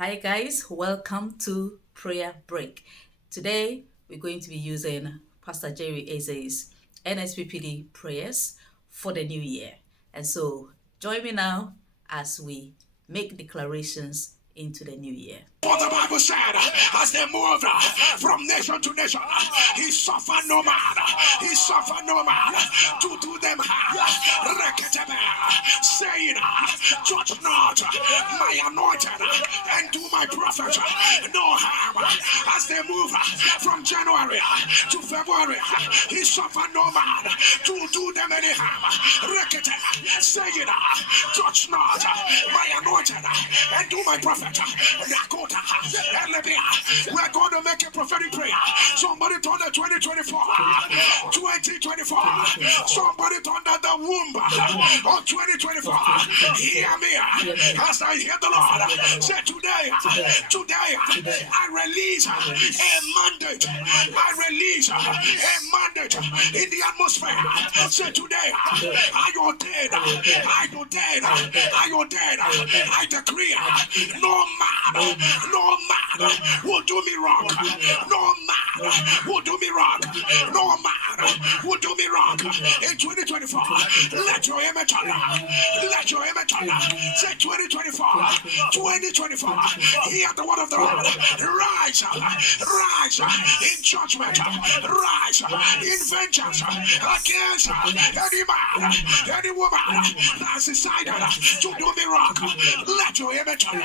Hi guys, welcome to Prayer Break. Today we're going to be using Pastor Jerry Eze's NSPPD Prayers for the new year. And so join me now as we make declarations into the new year. What the Bible said, as they moved from nation to nation, he suffered no man, to do them harm, saying, touch not my anointed, and do my prophet no harm. As they move from January to February, he suffered no man to do them any harm, saying, touch not my anointed, and do my prophet. We're going to make a prophetic prayer. Somebody turn the 2024. Somebody turn the womb of 2024. Hear me as I hear the Lord. Say today, I release a mandate. In the atmosphere. Say today, I decree no man will do me wrong. No man will do me wrong. In 2024, let your image on. Say 2024. Hear the word of the Lord. Rise in judgment. Rise in vengeance against any man, any woman that's decided to do me wrong. Let your image on.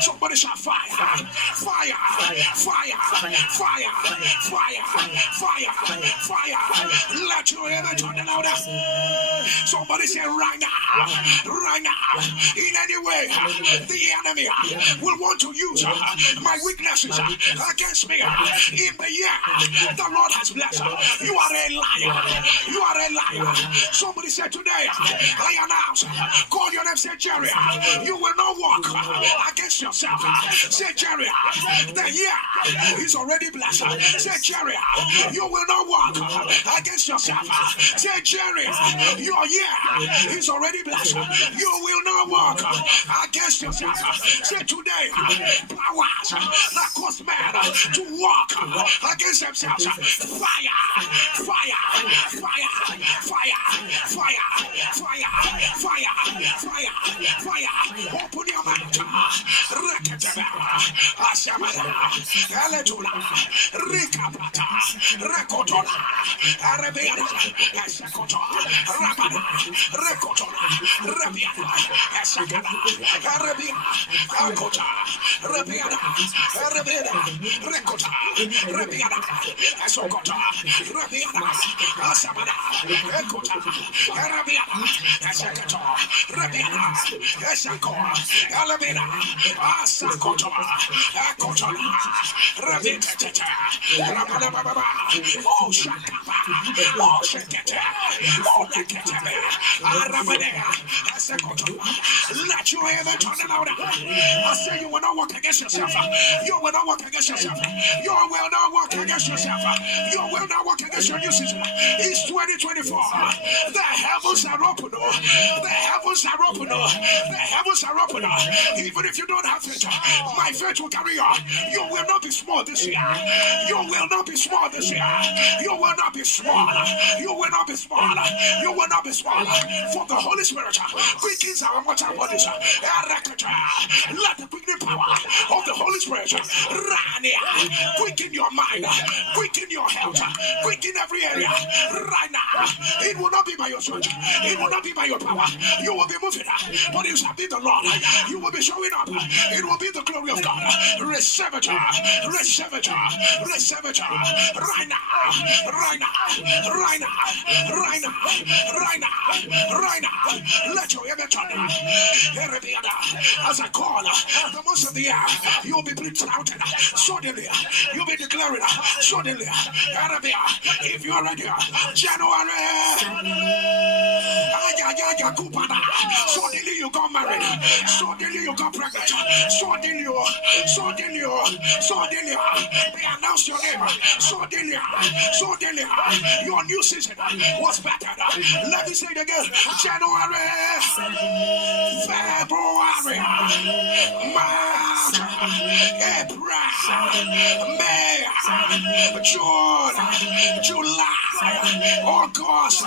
Somebody shout fire. Let your image on louder. Somebody say right now, in any way, the enemy will want to use my weaknesses against me in the year the Lord has blessed. You are a liar. Somebody said today, I announce, call your name, say Jerry, you will not walk against yourself. Say Jerry, the year is already blessed. Say Jerry, you will not walk against yourself. Say Jerry, your year is already blessed. You will not walk against yourself. Say today, powers that cause men to walk against themselves. Fire. Open your mouth. Asamada, Eletula, Ricapata, Recotola, Arabiana, Esacoto, Rabana, Recotola, Rabiana, Esacada, Arabia, Acota, Rabiana, Arabina, Recota, Rabiana, Esocota, Rabiana, Asamada, Ecota, Arabiana, Esacato, Rabiana, Esaco, Alabina, Asacoto, Acotola, Ravitata, Rabanababa, Oh Shakapa, Oh Shakata, Oh Lakatame, Arabadea, Asacoto. Let you hear the turn louder. I say you will not walk against yourself. You will not walk against yourself. You will not walk against yourself. You will not walk against your new season. It's 2024. The heavens are open. The heavens are open. The heavens are open. Even if you don't have faith, my faith will carry on. You will not be small this year. You will not be small this year. You will not be small. You will not be small. You will not be small. For the Holy Spirit quickens our mortal bodies. Let the quickening power of the Holy Spirit run here. Quicken your mind. Quicken your health. Quicken every area. Right now. It will not be by your strength. It will not be by your power. You will be moving. But it shall be the Lord. You will be showing up. It will be the glory of God. Receive it. Receive it. Receive it. Right now. Right now. Right now. Right now. Right now. Right now. Let your image on. As I call the most of the year, you will be preaching out. Suddenly, you'll be declaring. Suddenly, Arabia, if you are ready, January. Suddenly you got married. Suddenly you got pregnant. Suddenly, they announced your name. Suddenly, your new season was better. Let me say it again. January, February, March, April, May, June, July, August,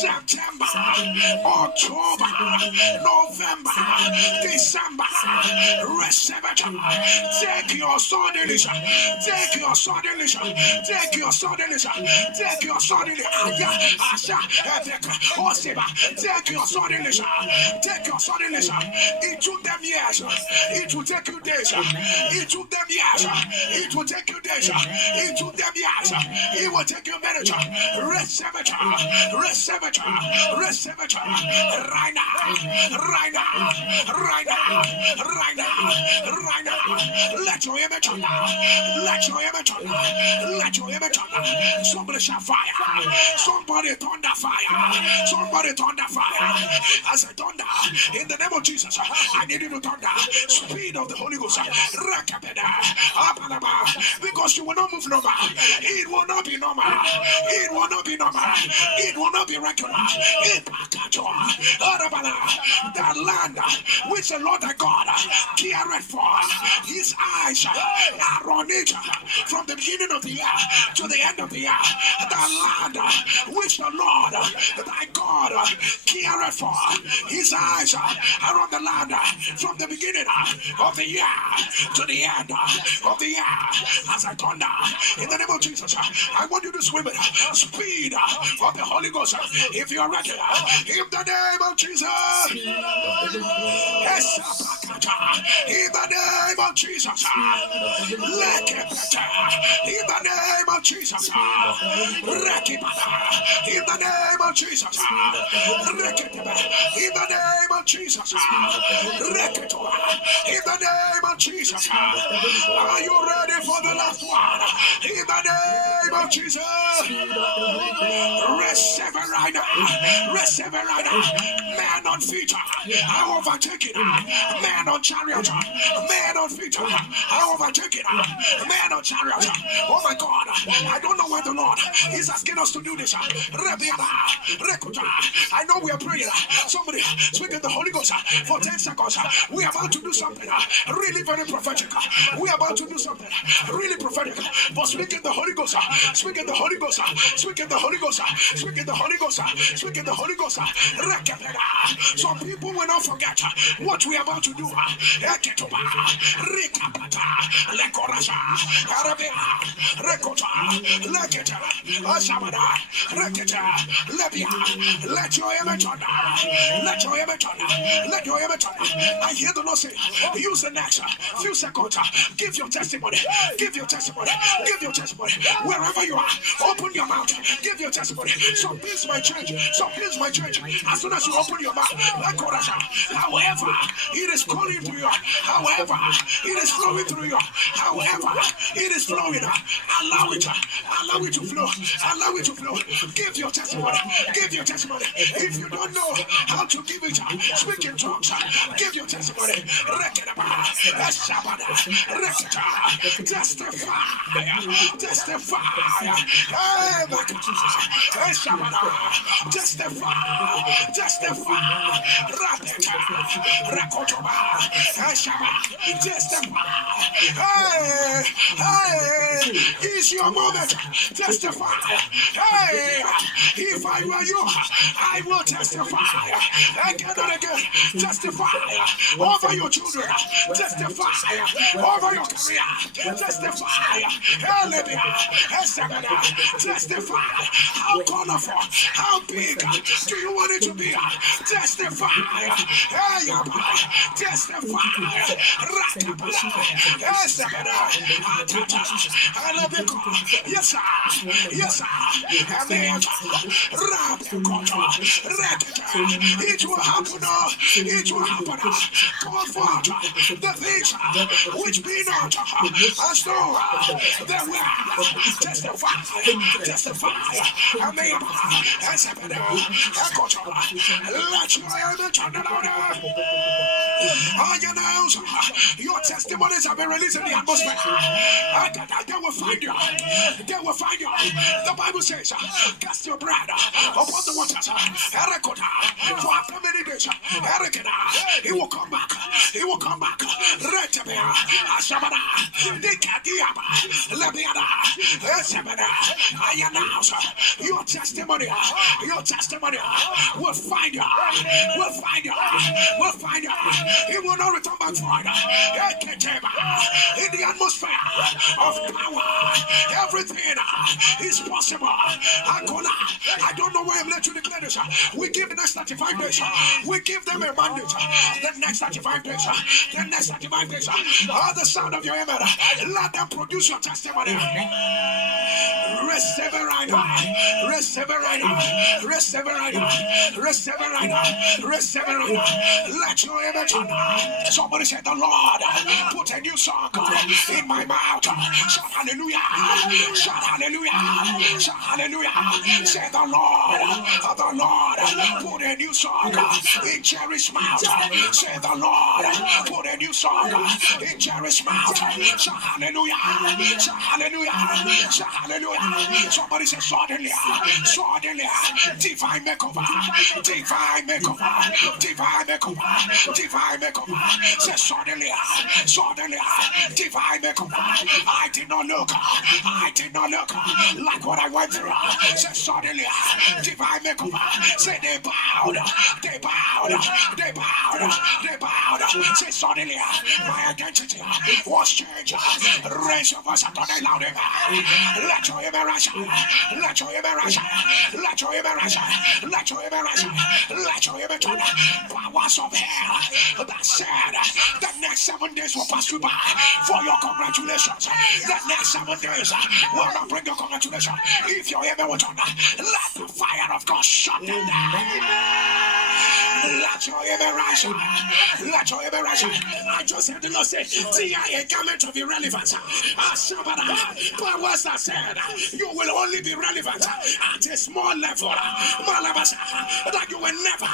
September, October, November, December. Receive it. Take your suddenly. Take your suddenly. Take your suddenly. Take your suddenly. Take your suddenly. Take your suddenly. It took them years. It will take you days. It took them years. It will take you days. It took them years. It will take you minutes. Receive it. Receive it. Receive it. Right now. Right now. Right now. Right now. Right now. Let your image on. Let your image on. Let your image on. Somebody shall fire. Somebody thunder fire. Somebody thunder fire. As I thunder, in the name of Jesus, I need you to thunder. Speed of the Holy Ghost. Because you will not move normal. It will not be normal. It will not be normal. It will not be regular. The land which the Lord thy God careth for, his eyes are on it from the beginning of the year to the end of the year. The land which the Lord thy God careth for, his eyes are on the land from the beginning of the year to the end of the year. As I thunder in the name of Jesus, I want you to swim in speed of the Holy Ghost. If you are ready, in the name of Jesus. In the name of Jesus. In the name of Jesus. In the name of Jesus. In the name of Jesus. In the name of Jesus. Are you ready for the last one? In the name of Jesus. Receive it right now. Receive it right now. Man on feet. I overtake it. Man on chariot. Man on feet. I overtake it. Man on chariot. Oh my God. I don't know why the Lord is asking us to do this. I know we are praying. Somebody speak in the Holy Ghost for 10 seconds. We are about to do something really very prophetic. We are about to do something really prophetic. But speak in the Holy Ghost. Speak in the Holy Ghost. Speak in the Holy Ghost. Speak in the Holy Ghost. Speak in the Holy Ghost. Some people will not forget what we are about to do. Let your image on. Let your image on. Let your image on. I hear the Lord say, use the next few seconds. Give your testimony. Give your testimony. Give your testimony. Wherever you are, open your mouth. Give your testimony. Some things might change. Some things might change. As soon as you open your mouth, however, it is calling to you. However, it is flowing through you. However, it is flowing. Allow it. Allow it to flow. Allow it to flow. Give your testimony. Give your testimony. If you don't know how to give it, speak in tongues. Give your testimony. Testify. Testify. Testify. Testify. Testify. Hey, it's your moment. Testify. Hey, if I were you, I will testify. Again and again. Testify over your children. Testify over your career. Testify. Testify. How colorful, how big do you want it to be? Testify. Testify. Yes, sir. Yes, sir. It will happen. It will happen. Call forth the things which be not as though they were. Testify. Testify. Amen. Let your image turn around. Your testimonies have been released in the atmosphere. They will find you. They will find you. The Bible says, cast your bread upon the waters. For after many days, he will come back. He will come back. I announce your testimony. Your testimony will find you. Will find you. Will find you. He will not return back void. In the atmosphere of power, everything is possible. I don't know why I'm let you declare this. We give the next 35 days. We give them a mandate. The next 35 days. The next 35 days. The sound of your amen. Let them produce your testimony. Receive it right now. Receive it right now. Receive it right now. Receive it right now. Receive it right now. Let your image on. Somebody said, the Lord put a new song in my mouth. Shout hallelujah. Shout hallelujah. Shout hallelujah. Say the Lord put a new song in Jerry's mouth. Say the Lord put a new song in Jerry's mouth. Shout hallelujah. Shout hallelujah. Shout hallelujah. Somebody say suddenly, suddenly, divine makeover, divine makeover, divine makeover, divine makeover. Say suddenly, suddenly, divine makeover. I did not look like what I went through. Say suddenly, divine makeover. Say they bowed, they bowed, they bowed, they bowed. Say suddenly, my identity was changed. Raise your voice and don't allow them. Let your embarrass. Let your embarrass. Let your embarrass. Let your embarrass. Let your embarrass. Powers of hell that said the next 7 days will pass you by for your congratulations. The next 7 days will not bring your congratulations. If your ever was on, let the fire of God shut them down. Let your embarrass. Let your embarrass. I just heard the Lord say, a garment of irrelevance. Powers that said you will only be relevant at a small level. That you will never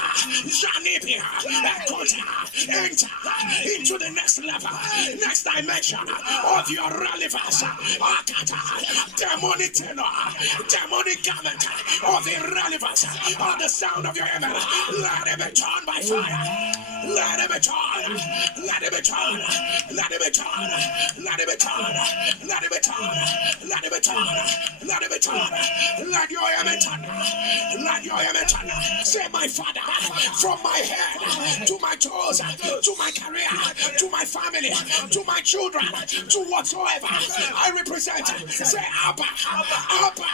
enter into the next level, next dimension of your relevance. Demonic tenor, demonic garment of irrelevance on the sound of your amen. Let it be torn by fire. Let it be torn. Let it be torn. Let it be torn. Let it be torn. Let it be torn. Let it be torn. Let it be torn. Let your amen turn. Let your amen turn. Say, my Father, from my head to my toes, to my career, to my family, to my children, to whatsoever I represent. Say, Abba, Abba,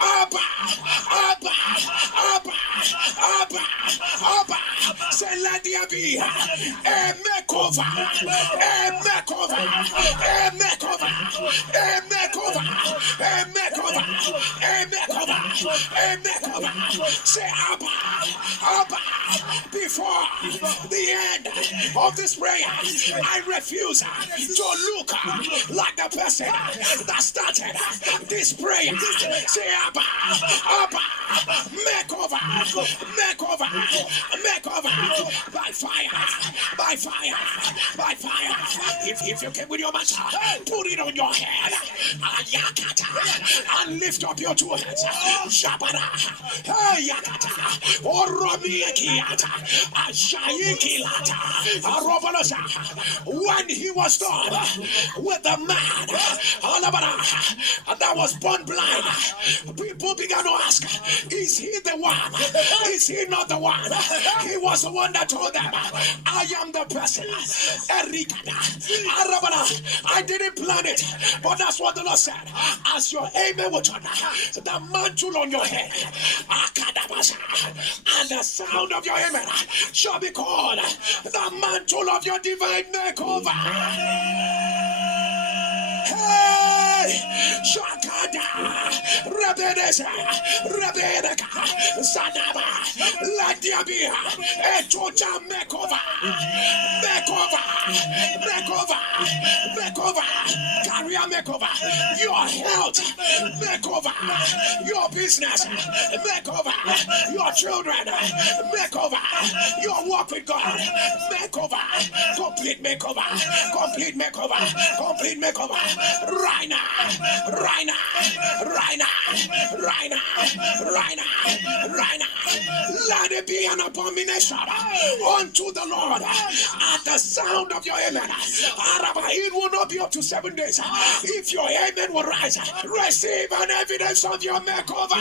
Abba, Abba, Abba, Abba, Abba. Say, let there be a makeover, a makeover, a makeover, a makeover, a makeover, a makeover, a makeover. Say, Abba, Abba. Before the end of this prayer, I refuse to look like the person that started this prayer. Say, Abba, Abba, makeover, makeover, makeover, by fire, by fire, by fire. If you came with your master, put it on your head, and lift up your two hands. Shabada, Yakata, or Romiakiata, Ashayikilata, when he was done with the man that was born blind, people began to ask, is he the one? Is he not the one? He was the one that told them, I am the person. I didn't plan it, but that's what the Lord said. As your amen will turn, the mantle on your head, and the sound of your amen shall be called the mantle of your divine makeover. Hey, Shakada, Rebedesa, Rebedeka, Zanaba, let there be a total makeover, career makeover, your health makeover, your business makeover, your children makeover, your walk with God makeover, complete makeover, complete makeover, complete makeover. Right now, right now, right now, right now, right now, right now. Let it be an abomination unto the Lord at the sound of your amen. It will not be up to 7 days. If your amen will rise, receive an evidence of your makeover.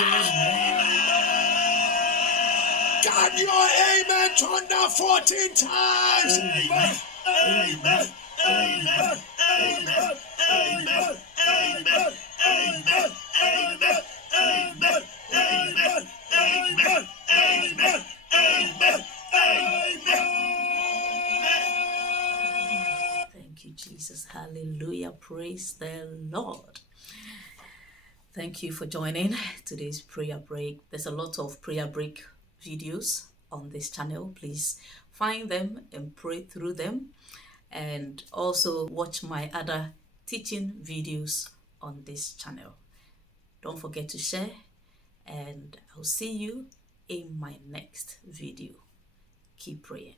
Can your amen turn down 14 times? Amen. Amen. Amen. Amen. Amen. Amen. Amen. Amen. Amen. Amen. Amen. Amen. Amen. Amen. Thank you, Jesus. Hallelujah. Praise the Lord. Thank you for joining today's prayer break. There's a lot of prayer break videos on this channel. Please find them and pray through them. And also watch my other teaching videos on this channel. Don't forget to share, and I'll see you in my next video. Keep praying.